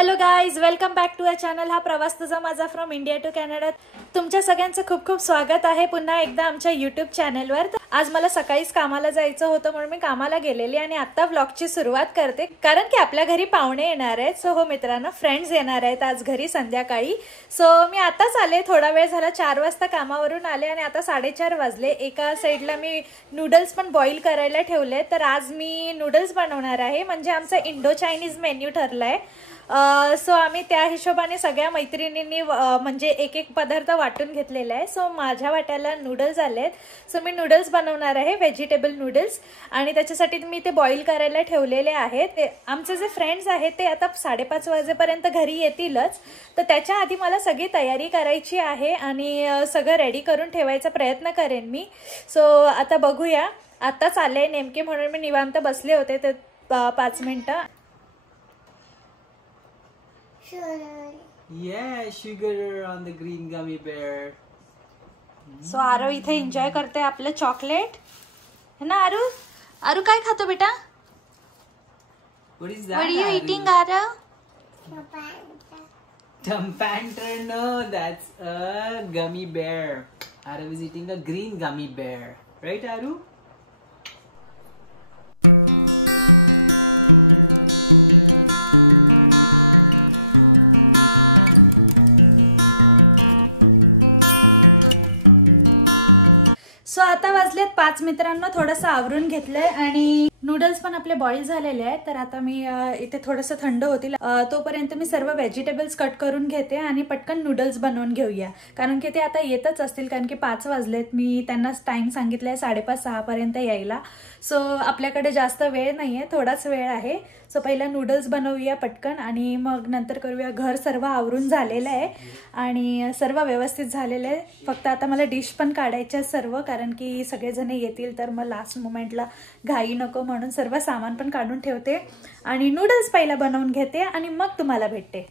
Hello guys, welcome back to a channel. हा प्रवास तुझा माझा फ्रॉम इंडिया टू कॅनडा. तुमच्या सगळ्यांचं खूप खूप स्वागत आहे पुन्हा एकदा आमच्या यूट्यूब चॅनलवर. आज मला सकाळीच कामाला जायचं होतं म्हणून मी कामाला गेलेली आणि आता व्लॉगची सुरुवात करते, कारण की आपल्या घरी पाहुणे येणार आहेत. सो हो मित्रांनो, फ्रेंड्स येणार आहेत आज घरी संध्याकाळी. सो मी आताच आले, थोडा वेळ झाला, 4 वाजता कामावरून आले आणि आता 4:30 वाजले. एका साईडला मी नूडल्स पण बॉईल करायला ठेवले. तर आज मी नूडल्स बनवणार आहे, म्हणजे आमचा इंडो चायनीज मेन्यू ठरलाय. सो आम्ही त्या हिशोबाने सगळ्या मैत्रिणींनी म्हणजे एक एक पदार्थ वाटून घेतलेला आहे. सो माझ्या वाट्याला नूडल्स आलेत. सो मी नूडल्स बनवणार आहे, व्हेजिटेबल नूडल्स, आणि त्याच्यासाठी मी ते बॉईल करायला ठेवलेले आहेत. आमचे जे फ्रेंड्स आहेत ते आता 5:30 वाजेपर्यंत घरी येतीलच. तर त्याच्या आधी मला सगळी तयारी करायची आहे आणि सगळं रेडी करून ठेवायचा प्रयत्न करेन मी. सो आता बघूया. आत्ताच आले नेमके म्हणून मी निवांत बसले होते तर 5 मिनिटं. Yeah, sugar on the green gummy bear. So Aarav इथे एन्जॉय करते आपलं चॉकलेट, है ना आरू? आरू काय खातो बेटा? What is that? What are you eating, Aarav? Tampanter? No, that's a gummy bear. Arav is eating a green gummy bear. Right, Aru? So आता वाजलेत 5 मित्रांनो. थोडंसं आवरून घेतलंय आणि नूडल्स पण आपले बॉईल झालेले आहेत. तर आता मी इथे थोडंसं थंड होतील तोपर्यंत मी सर्व व्हेजिटेबल्स कट करून घेते आणि पटकन नूडल्स बनवून घेऊया, कारण की ते आता येतच असतील, कारण की 5 वाजलेत. मी त्यांना टाइम सांगितलाय 5:30-6 पर्यंत यायला. सो आपल्याकडे जास्त वेळ नाहीये, थोडाच वेळ आहे. सो पहिला नूडल्स बनवूया पटकन आणि मग नंतर करूया. घर सर्व आवरून झालेलं आहे आणि सर्व व्यवस्थित झालेलं आहे. फक्त आता मला डिश पण काढायच्या सर्व, कारण की सगळेजण येतील तर मग लास्ट मोमेंटला घाई नको म्हणून सर्व सामान पण काढून ठेवते आणि नूडल्स पहिला बनवून घेते आणि मग तुम्हाला भेटते.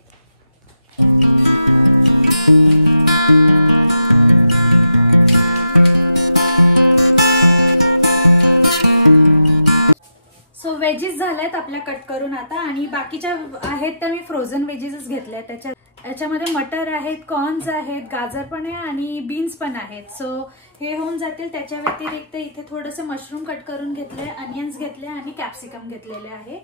सो वेजीस झाल्यात आपल्या कट करून आता, आणि बाकीच्या आहेत तर मी फ्रोझन वेजीसच घेतल्या. याच्यामध्ये मटर आहेत, कॉर्न्स आहेत, गाजर पण आहे आणि बीन्स पण आहेत. सो हे होऊन जातील. त्याच्या व्यतिरिक्त इथे थोडंसं मशरूम कट करून घेतले, अनियन्स घेतले आणि कॅप्सिकम घेतलेले आहे.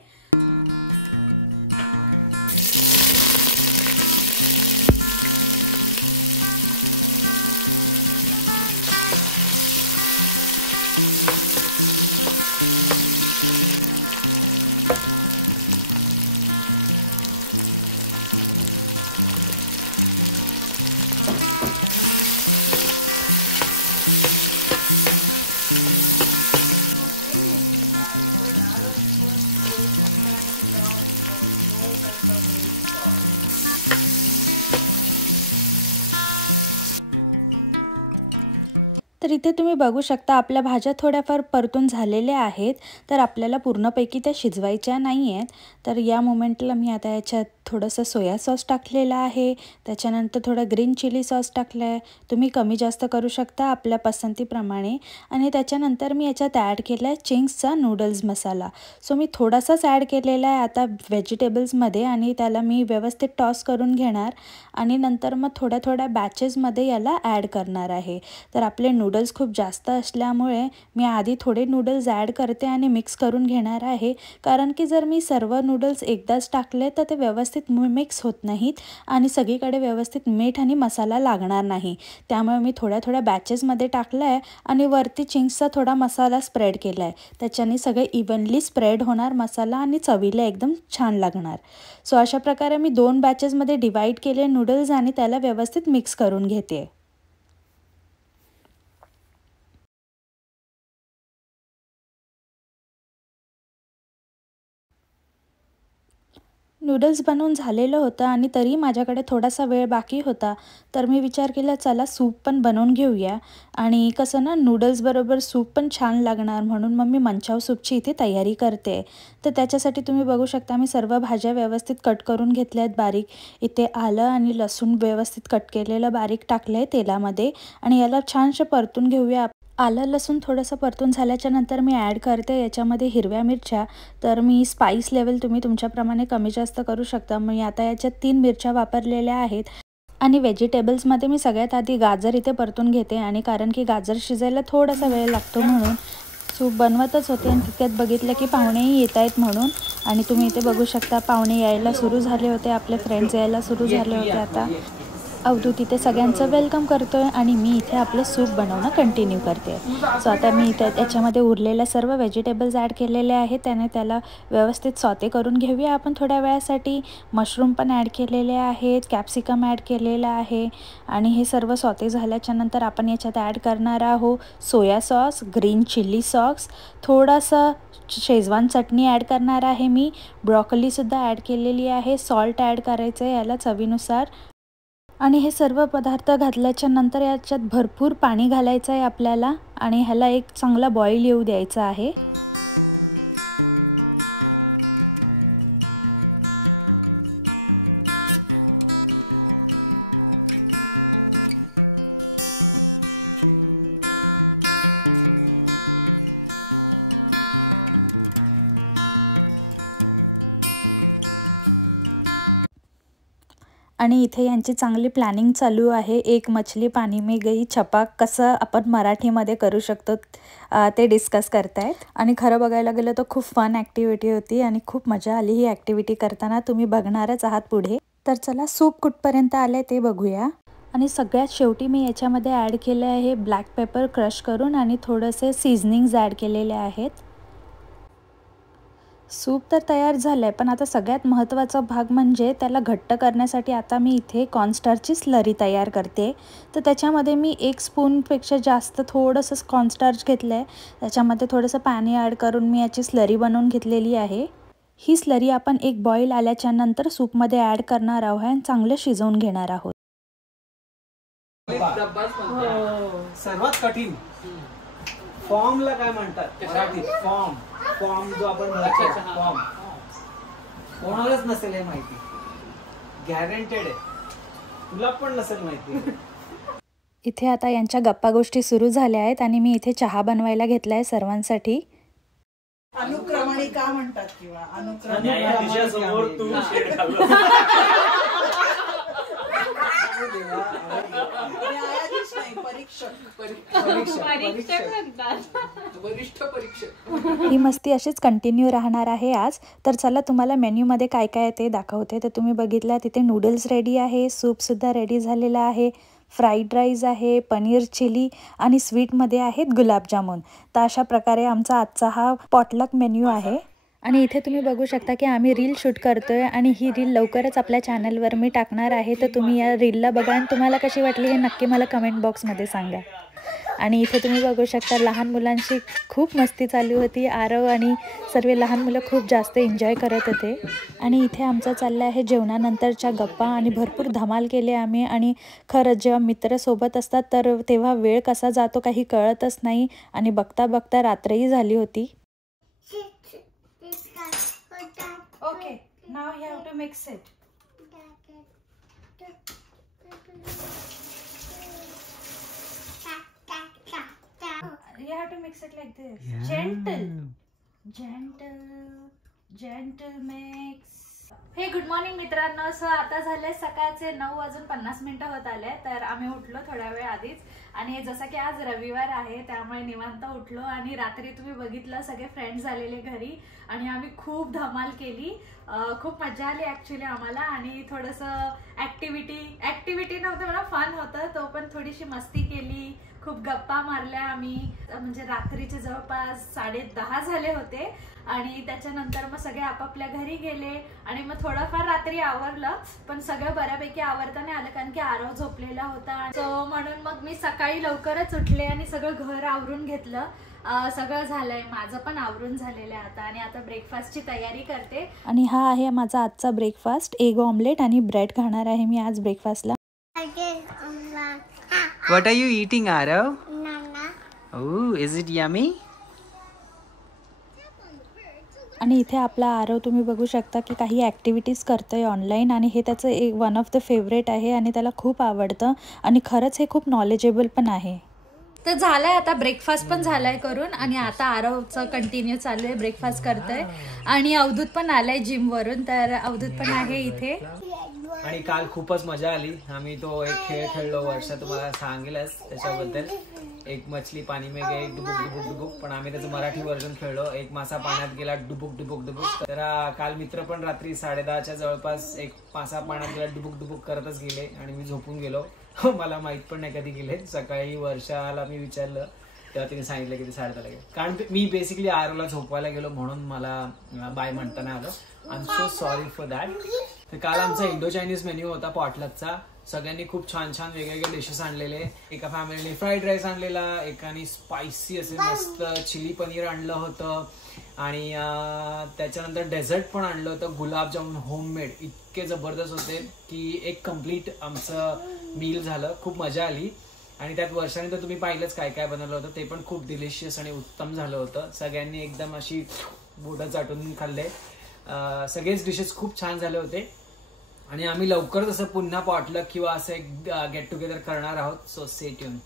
तर इथे तुम्ही बघू शकता आपल्या भाज्या थोड्याफार परतून झालेल्या आहेत. तर आपल्याला पूर्णपैकी त्या शिजवायच्या नाही आहेत. तर या मोमेंटला मी आता याच्यात थोडंसं सोया सॉस टाकलेला आहे, त्याच्यानंतर थोडा ग्रीन चिली सॉस टाकला आहे. तुम्ही कमी जास्त करू शकता आपल्या पसंतीप्रमाणे. आणि त्याच्यानंतर मी याच्यात ॲड केला आहे चिंग्सचा नूडल्स मसाला. सो मी थोडासाच ॲड केलेला आहे आता व्हेजिटेबल्समध्ये आणि त्याला मी व्यवस्थित टॉस करून घेणार आणि नंतर मग थोड्या थोड्या बॅचेसमध्ये याला ॲड करणार आहे. तर आपले नूडल्स खूप जास्त असल्यामुळे मी आधी थोडे नूडल्स ॲड करते आणि मिक्स करून घेणार आहे, कारण की जर मी सर्व नूडल्स एकदाच टाकले तर ते व्यवस्थित मिक्स होत नाहीत आणि सगळीकडे व्यवस्थित मीठ आणि मसाला लागणार नाही. त्यामुळे मी थोड्या थोड्या बॅचेसमध्ये टाकलं आहे आणि वरती चिंग्सचा थोडा मसाला स्प्रेड केला आहे. त्याच्याने सगळे इव्हनली स्प्रेड होणार मसाला आणि चवीला एकदम छान लागणार. सो अशा प्रकारे मी 2 बॅचेसमध्ये डिवाईड केले नूडल्स आणि त्याला व्यवस्थित मिक्स करून घेते. नूडल्स बनवून झालेलं होतं आणि तरी माझ्याकडे थोडासा वेळ बाकी होता. तर मी विचार केला चला सूप पण बनवून घेऊया, आणि कसं ना नूडल्सबरोबर सूप पण छान लागणार म्हणून मग मी मंचाव सूपची इथे तयारी करते. तर त्याच्यासाठी तुम्ही बघू शकता मी सर्व भाज्या व्यवस्थित कट करून घेतल्या आहेत बारीक. इथे आलं आणि लसूण व्यवस्थित कट केलेलं बारीक टाकलं आहे तेलामध्ये आणि याला छानसं परतून घेऊया. आलं लसूण थोडंसं परतून झाल्याच्या नंतर मी ॲड करते याच्यामध्ये हिरव्या मिरच्या. तर मी स्पाइस लेवल तुम्ही तुमच्याप्रमाणे कमी जास्त करू शकता. मी आता याच्यात 3 मिरच्या वापरलेल्या आहेत. आणि व्हेजिटेबल्समध्ये मी सगळ्यात आधी गाजर इथे परतून घेते, आणि कारण की गाजर शिजायला थोडासा वेळ लागतो म्हणून सूप बनवतच होते आणि तितक्यात बघितलं की पाहुणेही येत आहेत म्हणून. आणि तुम्ही इथे बघू शकता पाहुणे यायला सुरू झाले होते, आपले फ्रेंड्स यायला सुरू झाले होते. आता अवधूत इथे सगळ्यांचं वेलकम करतोय आणि मी इथे आपलं सूप बनवणं कंटिन्यू करते. सो आता मी इथे याच्यामध्ये उरलेल्या सर्व व्हेजिटेबल्स ॲड केलेले आहेत. त्याने त्याला व्यवस्थित सॉते करून घेऊया आपण थोड्या वेळासाठी. मशरूम पण ॲड केलेले आहेत, कॅप्सिकम ॲड केलेलं आहे. आणि हे सर्व सॉते झाल्याच्या नंतर आपण याच्यात ॲड करणार आहोत soya sauce, green chili sauce, थोडासा शेजवान चटणी ॲड करणार आहे मी. ब्रॉकलीसुद्धा ॲड केलेली आहे. सॉल्ट ॲड करायचं आहे याला चवीनुसार. आणि हे सर्व पदार्थ घातल्याच्या नंतर याच्यात भरपूर पाणी घालायचं आहे आपल्याला आणि ह्याला एक चांगला बॉईल येऊ द्यायचा आहे. आणि इथे यांची चांगली प्लॅनिंग चालू आहे. एक मछली पाणी में गई छपाक कसं आपण मराठीमध्ये करू शकतो ते डिस्कस करतायत. आणि खरं बघायला गेलं तर खूप फन ॲक्टिव्हिटी होती आणि खूप मजा आली ही ॲक्टिव्हिटी करताना. तुम्ही बघणारच आहात पुढे. तर चला सूप कुठपर्यंत आले ते बघूया. आणि सगळ्यात शेवटी मी याच्यामध्ये ॲड केलं आहे ब्लॅक पेपर क्रश करून आणि थोडेसे सीझनिंग्स ॲड केलेले आहेत. सूप तर तयार झालं आहे, पण आता सगळ्यात महत्त्वाचा भाग म्हणजे त्याला घट्ट करण्यासाठी आता मी इथे कॉर्नस्टार्चची स्लरी तयार करते. तर त्याच्यामध्ये मी 1 स्पूनपेक्षा जास्त थोडंसं कॉर्नस्टार्च घेतलं आहे. त्याच्यामध्ये थोडंसं पाणी ॲड करून मी याची स्लरी बनवून घेतलेली आहे. ही स्लरी आपण एक बॉईल आल्याच्या नंतर सूपमध्ये ॲड करणार आहोत आणि चांगलं शिजवून घेणार आहोत. सर्वात कठीण फॉर्मला काय म्हणतात मराठीत? फॉर्म जो आपण म्हणतो फॉर्म कोणालाच नसेल हे माहिती, गॅरंटेड आहे. तुला पण नसेल माहिती. इथे आता यांच्या गप्पा गोष्टी सुरू झाल्या आहेत आणि मी इथे चहा बनवायला घेतलाय सर्वांसाठी. अनुक्रमणी का म्हणतात किंवा अनुक्रमणी ही मस्ती अशीच कंटिन्यू राहणार आहे आज. तर चला तुम्हाला मेन्यूमध्ये काय काय ते दाखवते. तर तुम्ही बघितला तिथे नूडल्स रेडी आहे, सूपसुद्धा रेडी झालेला आहे, फ्राईड राईस आहे, पनीर चिली आणि स्वीटमध्ये आहेत गुलाबजामुन. तर अशा प्रकारे आमचा आजचा हा पॉटलक मेन्यू आहे. आणि इथे तुम्ही बघू शकता की आम्ही रील शूट करतोय आणि ही रील लवकरच आपल्या चॅनलवर मी टाकणार आहे. तर तुम्ही या रीलला बघा आणि तुम्हाला कशी वाटली हे नक्की मला कमेंट बॉक्समध्ये सांगा. आणि इथे तुम्ही बघू शकता लहान मुलांची खूप मस्ती चालू होती. आरव आणि सर्व लहान मुलं खूप जास्त एन्जॉय करत होते. आणि इथे आमचं चाललं आहे जेवणानंतरच्या गप्पा आणि भरपूर धमाल केले आम्ही. आणि खरंच जेव्हा मित्र सोबत असतात तर तेव्हा वेळ कसा जातो काही कळतच नाही. आणि बघता बघता रात्रही झाली होती. Okay, now you have to mix it. You have to mix it like this. Yeah. Gentle mix. हे गुड मॉर्निंग मित्रांनो. सो आता झाले सकाळचे 9:50 होत आले. तर आम्ही उठलो थोड्या वेळ आधीच आणि जसं की आज रविवार आहे त्यामुळे निवांत उठलो. आणि रात्री तुम्ही बघितलं सगळे फ्रेंड्स आलेले घरी आणि आम्ही खूप धमाल केली. खूप मजा आली ॲक्च्युली आम्हाला. आणि थोडंसं ॲक्टिव्हिटी नव्हतं मला, फन होतं तो, पण थोडीशी मस्ती केली, खूप गप्पा मारल्या आम्ही. म्हणजे रात्रीचे जवळपास 10:30 झाले होते. आणि त्याच्यानंतर मग सगळे आपापल्या घरी गेले आणि मग थोडंफार रात्री आवरलं, पण सगळं बऱ्यापैकी आवरता नाही आलं कारण की आरव झोपलेला होता. सो म्हणून मग मी सकाळी लवकरच उठले आणि सगळं घर आवरून घेतलं. सगळं झालंय, माझं पण आवरून झालेलं आहे आता. आणि आता ब्रेकफास्टची तयारी करते. आणि हा आहे माझा आजचा ब्रेकफास्ट. एग ऑमलेट आणि ब्रेड खाणार आहे मी आज ब्रेकफास्टला. What are you eating, Arav? Nana. Oh, is it yummy? आणि इथे आपला आरव तुम्ही बघू शकता की काही ॲक्टिव्हिटीज करतोय ऑनलाईन. आणि हे त्याचं एक वन ऑफ द फेवरेट आहे आणि त्याला खूप आवडतं. आणि खरंच हे खूप नॉलेजेबल पण आहे. तर झालाय आता ब्रेकफास्ट पण झालाय करून आणि आता आरवचं कंटिन्यू चालू आहे, ब्रेकफास्ट करतोय आणि अवधूत पण आलाय जिम वरून, तर अवधूत पण आहे इथे. आणि काल खूपच मजा आली. आम्ही तो एक खेळ खेळलो, वर्ष तुम्हाला सांगेलच त्याच्याबद्दल. एक मछली पाणी में गई डुबुक डुबुक डुबुक, पण आम्ही त्याचं मराठी व्हर्जन खेळलो. एक मासा पाण्यात गेला डुबुक डुबुक डुबुक. तर काल मित्र पण रात्री 10:30च्या जवळपास एक मासा पाण्यात गेला डुबुक डुबुक करतच गेले आणि मी झोपून गेलो. मला माहित पण नाही कधी गेले. सकाळी वर्षाला मी विचारलं तेव्हा तिने सांगितलं की ते 10:30ला गेले. कारण मी बेसिकली आरवला झोपवायला गेलो म्हणून मला बाय म्हणताना आलं. I am so sorry for that. तर काल आमचा इंडो चायनीज मेन्यू होता पॉटलकचा. सगळ्यांनी खूप छान छान वेगवेगळे डिशेस आणलेले. एका फॅमिलीने फ्राईड राईस आणलेला, एकाने स्पायसी असे मस्त चिली पनीर आणलं होतं आणि त्याच्यानंतर डेझर्ट पण आणलं होतं, गुलाबजामुन होममेड. इतके जबरदस्त होते की एक कम्प्लीट आमचं मील झालं. खूप मजा आली. आणि त्यात वर्षाने तर तुम्ही पाहिलंच काय काय बनवलं होतं, ते पण खूप डिलिशियस आणि उत्तम झालं होतं. सगळ्यांनी एकदम अशी बोटं चाटून खाल्ले. सगळेच डिशेस खूप छान झाले होते आणि आम्ही लवकरच असं पुन्हा पॉटलक किंवा असं एक गेट टुगेदर करणार आहोत. So stay tune.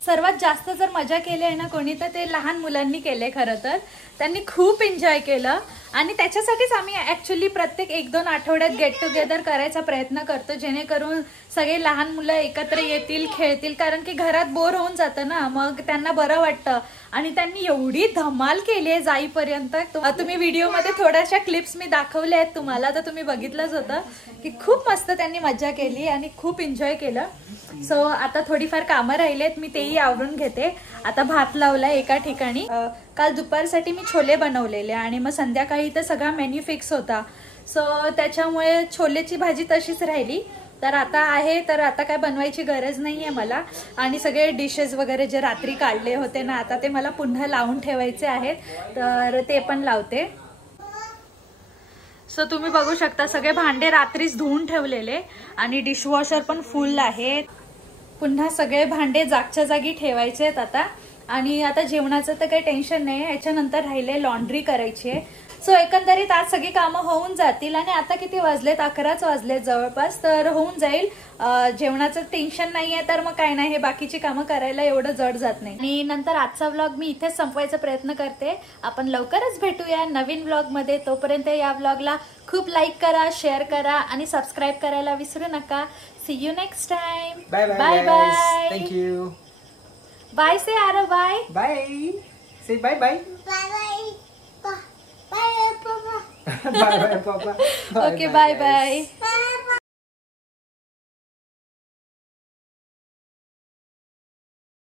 सर्वात जास्त जर मजा केली आहे ना कोणी तर ते लहान मुलांनी केले. खरं तर त्यांनी खूप एन्जॉय केलं आणि त्याच्यासाठीच आम्ही ऍक्च्युली प्रत्येक 1-2 आठवड्यात गेट टुगेदर करायचा प्रयत्न करतो, जेणेकरून सगळे लहान मुलं एकत्र येतील, खेळतील. कारण की घरात बोर होऊन जातं ना, मग त्यांना बरं वाटतं. आणि त्यांनी एवढी धमाल केली आहे जाईपर्यंत. तुम्ही व्हिडिओमध्ये थोड्याशा क्लिप्स मी दाखवल्या आहेत तुम्हाला, तर तुम्ही बघितलंच होतं की खूप मस्त त्यांनी मजा केली आणि खूप एन्जॉय केलं. सो आता थोडीफार कामं राहिलेत, मी तेही आवरून घेते. आता भात लावलाय एका ठिकाणी. काल दुपारसाठी मी छोले बनवलेले आणि मग संध्याकाळी तर सगळा मेन्यू फिक्स होता. सो त्याच्यामुळे छोलेची भाजी तशीच राहिली. तर आता आहे, तर आता काय बनवायची गरज नाहीये मला. आणि सगळे डिशेस वगैरे जे रात्री काढले होते ना, आता ते मला पुन्हा लावून ठेवायचे आहेत, तर ते पण लावते. सो तुम्ही बघू शकता सगळे भांडे रात्रीच धुवून ठेवलेले आणि डिशवॉशर पण फुल आहे. पुन्हा सगळे भांडे जागच्या जागी ठेवायचे आहेत आता. आणि आता जेवणाचं तर काही टेन्शन नाही, याच्यानंतर राहिले लॉन्ड्री करायची आहे. सो एकंदरीत आज सगळी कामं होऊन जातील. आणि आता किती वाजलेत, 11च वाजलेत जवळपास, तर होऊन जाईल. जेवणाचं टेन्शन नाहीये, तर मग काय नाही, हे बाकीची कामं करायला एवढं जड जात नाही. आणि नंतर आजचा व्लॉग मी इथेच संपवायचा प्रयत्न करते. आपण लवकरच भेटूया नवीन व्लॉग मध्ये. तोपर्यंत या व्लॉगला खूप लाईक करा, शेअर करा आणि सबस्क्राईब करायला विसरू नका. See you next time. Bye bye bye. Thank you. Bye say Aarav. Bye bye. Say bye bye. Bye bye. Bye bye, Papa. Bye bye पापा. Okay bye bye.